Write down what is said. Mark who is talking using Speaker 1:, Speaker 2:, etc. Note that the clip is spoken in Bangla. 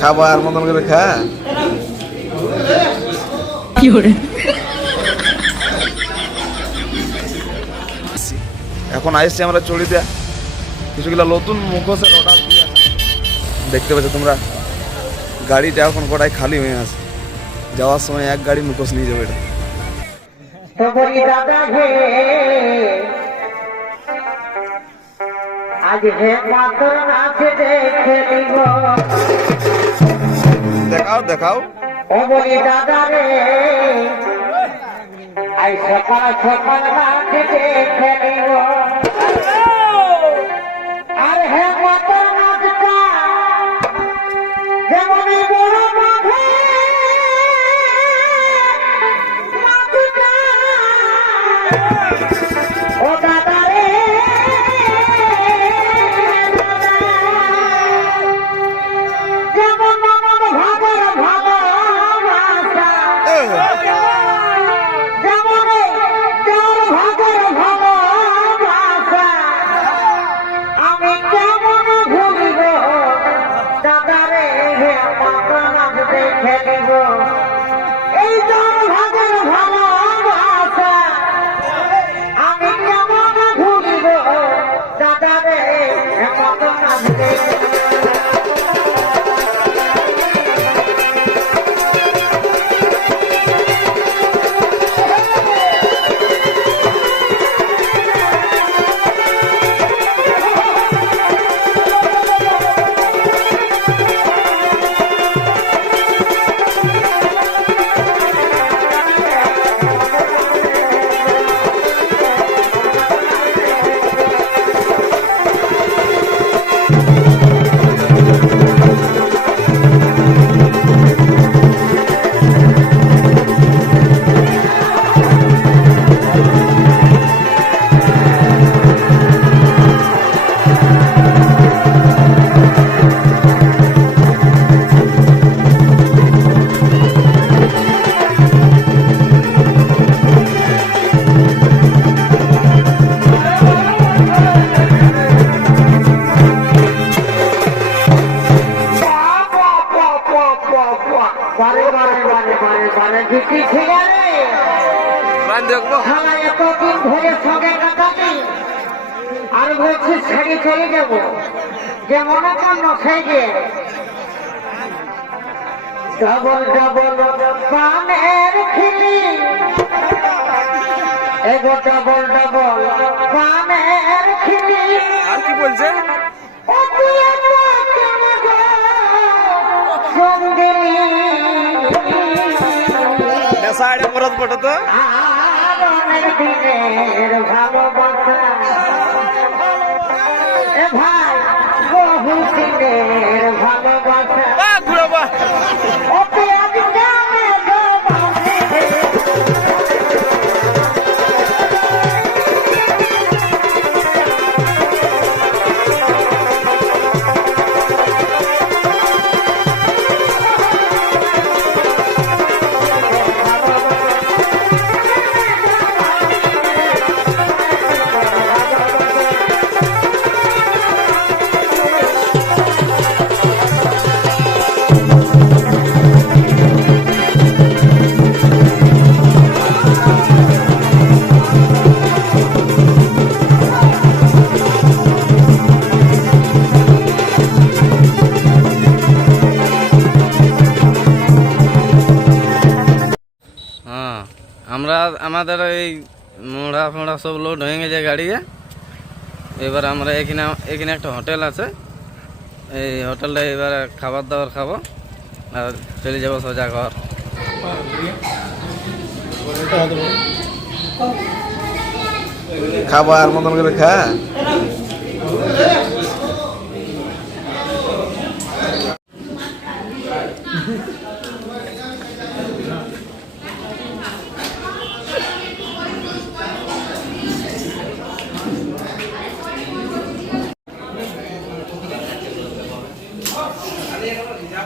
Speaker 1: খাবার মতন করে খা। এখন আসছি আমরা চড়িতে। কিছুগুলো নতুন মুখোশের অর্ডার দিয়ে দেখতে পাচ্ছ তোমরা গাড়িটা এখন কটায় খালি হয়ে আছে। যাওয়ার সময় এক গাড়ি মুখোশ নিয়ে যাবে এটা।
Speaker 2: তো বলি দাদা হে আজ হে মাতর নাচ দেখে নিব
Speaker 1: দেখাও দেখাও
Speaker 2: ও বলি দাদা রে আই সকাল সকাল নাচ দেখে নিব আর হে মাতর নাচটা যেমন বড় বাঁধে ও Canada. বারে বারে বারে বারে বারে জুটি ছিঁড়ে রে শালা এতদিন ধরে সঙ্গে কাটালি আর বলছি ছেড়ে চলে যাব। যেমন আমার নখাই গিয়ে ডবল ডবল পানের খিলি। এগো ডবল ডবল পানের খিলি।
Speaker 1: আর কি বলছে সাইডে পরত তো?
Speaker 2: আর অনেক দিনের ভালোবাসা এ ভাই ভালোবাসা
Speaker 3: আমরা আমাদের এই মোড়া ফোড়া সব লোড হয়ে গেছে গাড়িয়ে। এবার আমরা এখানে এখানে একটা হোটেল আছে। এই হোটেলটা এবারে খাবার দাবার খাব আর চলে যাব সোজা ঘর।
Speaker 1: খাবার মতন করে খা।